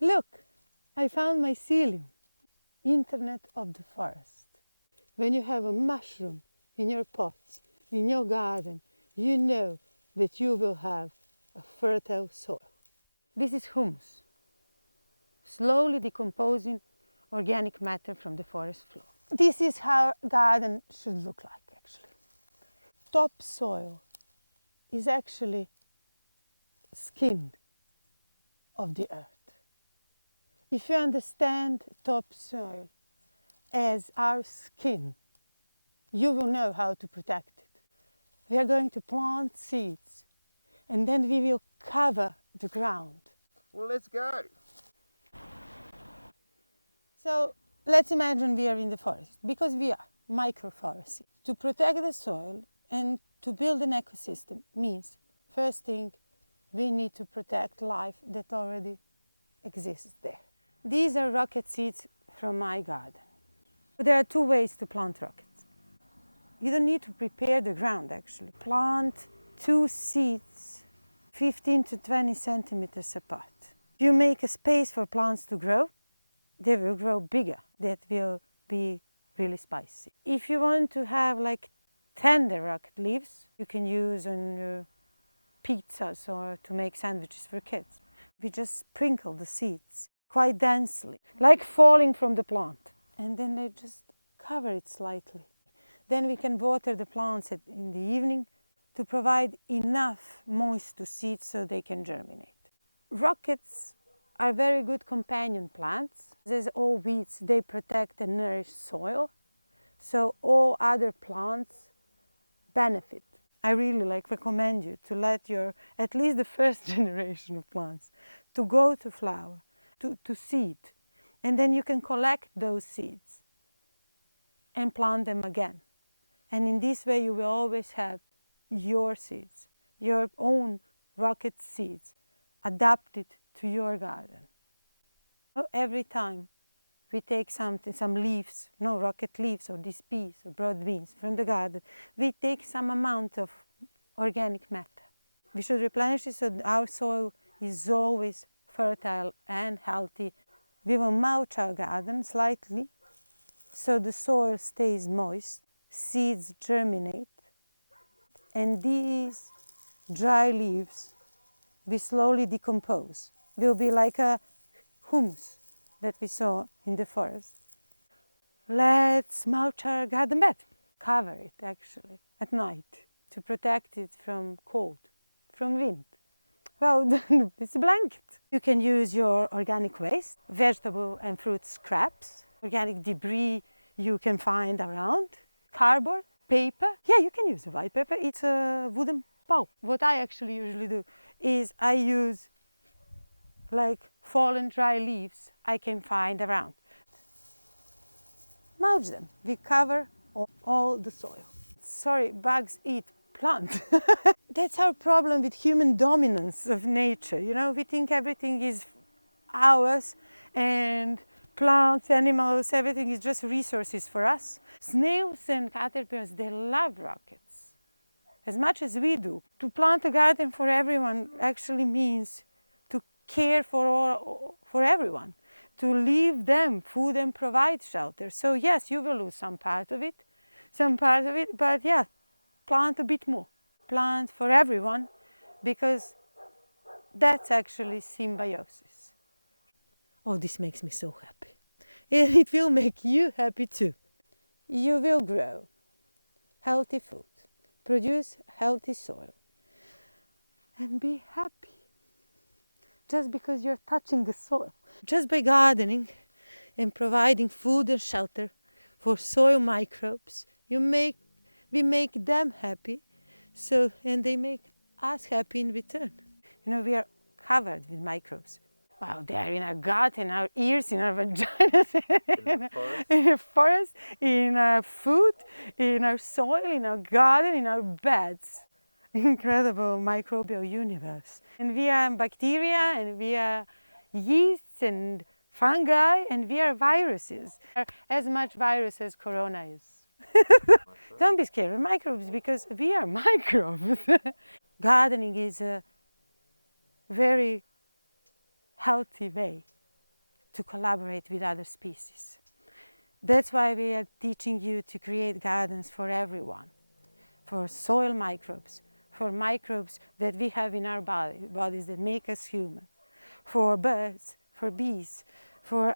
Look, I found mycelium, internet of the forest. When you have a mushroom in your pots, in your garden, you know that you will have a fertile soil. This is humus, slowly decomposing organic matter from the forest floor. This is how a garden should look like, actually. Topsoil is actually skin of the earth. If you understand topsoil as our skin, you will know how to protect it. We are going to plant seeds and then we will cover the ground. Well, let's go. So let's imagine we are in the forest, because we are microforestry. To protect the soil and to build an ecosystem means, first thing, we need to protect life that already exists there. These are rocket seeds from my garden. There are two ways to plant rockets. You don't need to prepare the ground, actually. Plant 2 seeds 15 to 20 centimeters apart. You make a space for plants to grow, they will grow bigger. That will be really spicy. If you want to have like tender rocket leaves, you can use on your pizzas or to make sandwiches for kids. We just sprinkle the seeds quite densely, like falling from the plant. And then they just cover it slightly. Then we can water the plants in the evening to provide enough moist to seeds so they can germinate. Rockets are very good companion plants. As all weeds, they protect and nourish soil, so all other plants benefit. I really recommend you to let at least the first generation of plants to go to flower, to seed, and then you can collect those seeds and plant them again. And in this way you will always have your seeds, your own rocket seeds, adapted to your garden. Every time we take some leaves, rocket leaves or these peas or broad beans from the garden, we take some amount of organic matter. We should replenish it so that our soil is always fertile and healthy. We will mulch our garden slightly so the soil stays moist, seeds germinate, and these dry leaves will slowly decompose. Will be like a humus that we saw in the forest. Let's mulch our garden bed. Cover it actually at night to protect it from cold, from wind. Well, it's a blanket. You can use your organic waste, vegetable and fruit scraps, organic debris you can find around, cardboard, paper. Yeah, you can use a white paper. It's a wooden pulp. What I actually usually do is I use fallen dry leaves I can find around. Mulch them. We cover all the soil. Sorry, bugs eat plants. That's our problem with human dominance of nature. We think everything is ours and plants, animals, everything is just resources for us. Snails and caterpillars, they love rockets as much as we do. To plant a garden for everyone actually means to care for everyone, to leave them food and provide shelter. So yes, you will lose some part of it, but yeah, plant a bit more. Plant for everyone, because that's actually symbiosis. Oh, this makes me so happy. And it will make you happy too. You will grow healthy food, produce healthy soil, and be happy. Just because you're touching the soil. Just by gardening and providing food and shelter for soil microbes, we make them happy, and they make us happy in return. We are covered with microbes. Wow, they are in our gut, in our ears, in our vaginas, in our forest, in our food, in our soil, in our garden, in our beds. Incredible microbial universe. And we are bacteria, and we are yeasts and fungi, and we are viruses. As much virus as corona is. Don't be scared of microbes, because we are microbes. Gardening is a very healthy way to collaborate with other species. That's why we are teaching you to create gardens for everyone, for soil microbes, for microbes that we have in our bodies that make us human, for birds, for bees, for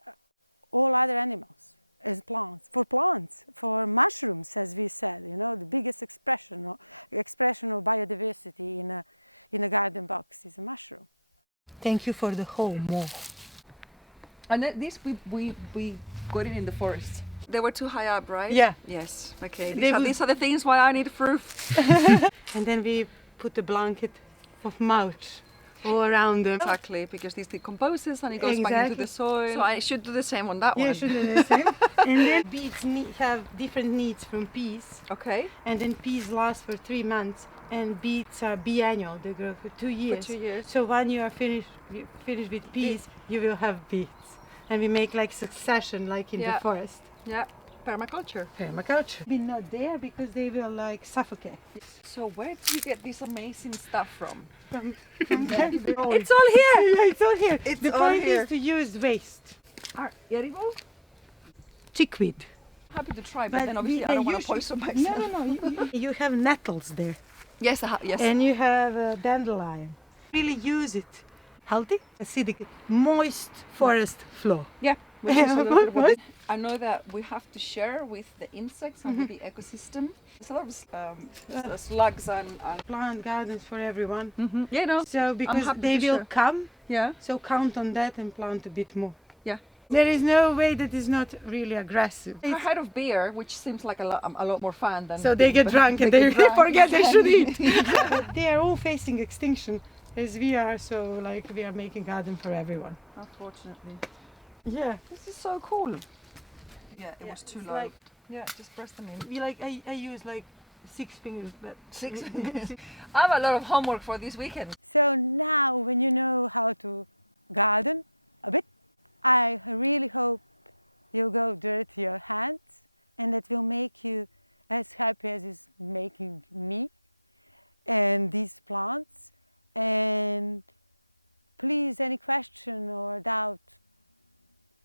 all other animals, as plants, for mushrooms, as we said, the biggest expression of biodiversity in a garden box is a mushroom. Thank you for the home. And this we got it in the forest. They were too high up, right? Yeah. Yes. Okay. These are the things why I need Froof. And then we put a blanket of mulch all around them. Exactly, because this decomposes and it goes back into the soil. So I should do the same on that one. Yeah, should do the same. And then beets have different needs from peas. Okay. And then peas last for 3 months, and beets are biennial. They grow for 2 years. For 2 years. So when you are finished with peas, you will have beets, and we make like succession, like in the forest. Yeah. Permaculture. Permaculture. Be not there because they will like suffocate. So where do you get this amazing stuff from? From It's all here. Yeah, it's all here. It's the all point here. is to use waste. Are edible? Chickweed. Happy to try, but then obviously I don't want to poison myself. No. You have nettles there. Yes, yes. And you have dandelion. Really use it. Healthy, acidic, moist forest floor. Yeah. Which is a little bit what I know that we have to share with the insects and with the ecosystem. There's a lot of slugs and plant gardens for everyone. Yeah, no. So because they will come. Yeah. So count on that and plant a bit more. Yeah. There is no way that is not really aggressive. I had of beer, which seems like a lot more fun than. So they get drunk and they forget they should eat. They are all facing extinction, as we are. So like we are making garden for everyone. Unfortunately. Yeah. This is so cool. Yeah, it was too low. Like, yeah, just press them in. I use like 6 fingers, but 6. I have a lot of homework for this weekend. So now when you know how to garden a bit, I really hope you'll go dirty your hands, and that will make you as happy as it's making me and these plants. And please, any question or doubt,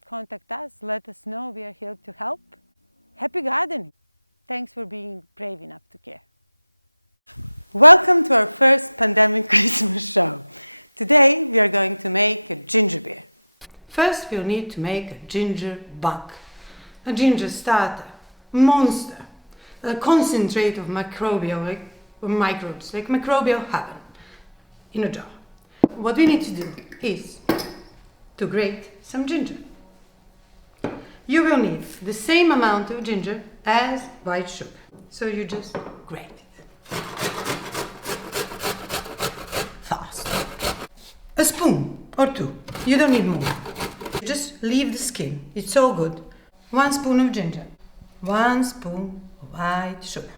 contact us, let us know, we are here to help. Happy gardening! Thanks for being brave enough to care. Welcome to our first pandemic Christmas show. Today we are going to make a ginger beer. First we'll need to make a ginger bug, a ginger starter, monster, a concentrate of microbes, like microbial heaven, in a jar. What we need to do is to grate some ginger. You will need the same amount of ginger as white sugar. So you just grate it. Fast. A spoon or 2. You don't need more. Just leave the skin. It's so good. 1 spoon of ginger. 1 spoon of white sugar.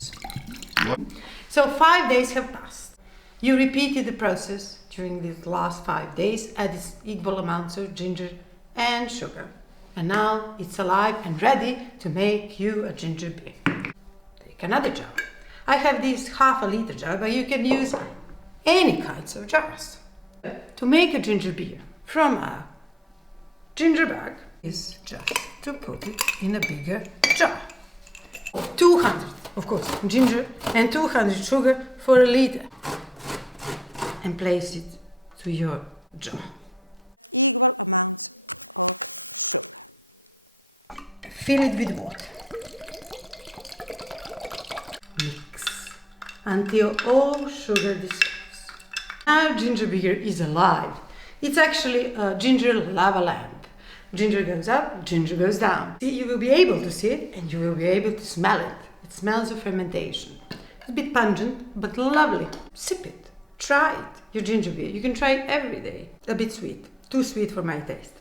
So 5 days have passed. You repeated the process during these last 5 days, added equal amounts of ginger and sugar. And now it's alive and ready to make you a ginger beer. Take another jar. I have this ½ liter jar, but you can use any kinds of jars. To make a ginger beer from a ginger bag is just to put it in a bigger jar. 200, of course, ginger and 200 sugar for a liter. And place it to your jar. Equal amounts of sugar. Fill it with water. Mix until all sugar dissolves. Now ginger beer is alive. It's actually a ginger lava lamp. Ginger goes up, ginger goes down. You will be able to see it and you will be able to smell it. It smells of fermentation. It's a bit pungent, but lovely. Sip it. Try it. Your ginger beer. You can try it every day. A bit sweet. Too sweet for my taste.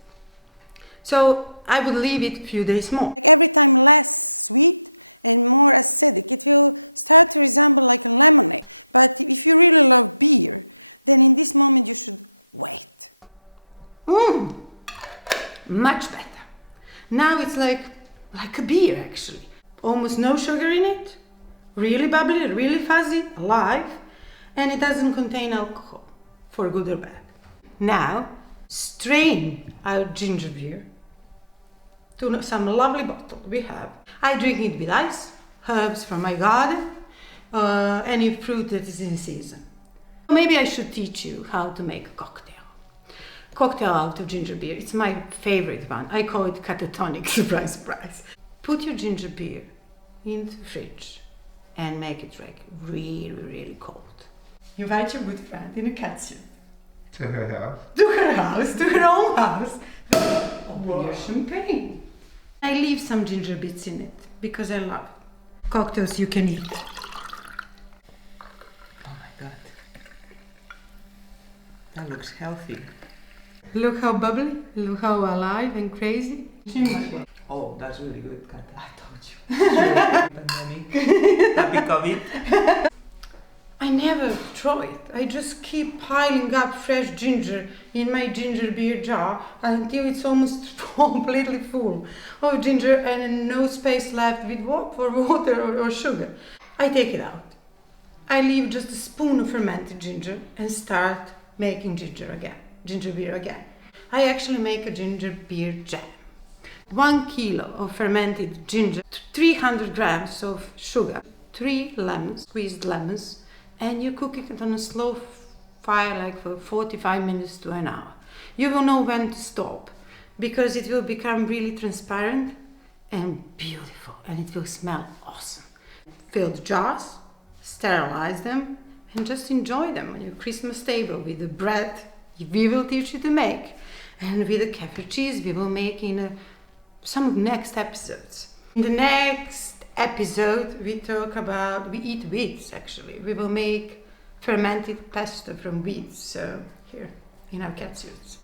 So I would leave it a few days more. Like every time less sweet and more acidic. It will start to resemble like a lemonade. But if you really love beer, then in this moment you should wait. Much better. Now it's like a beer actually. Almost no sugar in it. Really bubbly, really fuzzy, alive. And it doesn't contain alcohol, for good or bad. Now, strain our ginger beer to some lovely bottle we have. I drink it with ice, herbs from my garden, any fruit that is in season. Maybe I should teach you how to make a cocktail. Cocktail out of ginger beer. It's my favorite one. I call it catatonic, surprise, surprise. Put your ginger beer in the fridge and make it drink really, really cold. Invite your good friend in a catsuit. To her house? To her house, to her own house. Open your champagne. I leave some ginger bits in it because I love it. Cocktails you can eat. Oh my god. That looks healthy. Look how bubbly, look how alive and crazy. Oh, that's really good, Kat. I told you. Pandemic. Happy COVID. I never throw it. I just keep piling up fresh ginger in my ginger beer jar until it's almost completely full of ginger and no space left for water or sugar. I take it out. I leave just a spoon of fermented ginger and start making ginger beer again. I actually make a ginger beer jam. 1 kilo of fermented ginger, 300 grams of sugar, 3 lemons, squeezed lemons, and you cook it on a slow fire like for 45 minutes to an hour. You will know when to stop because it will become really transparent and beautiful and it will smell awesome. Fill the jars, sterilize them, and just enjoy them on your Christmas table with the bread we will teach you to make and with the kefir cheese we will make in some of the next episodes. In the next episode we eat wheats actually. We will make fermented pesto from wheats, so here in our catsuits.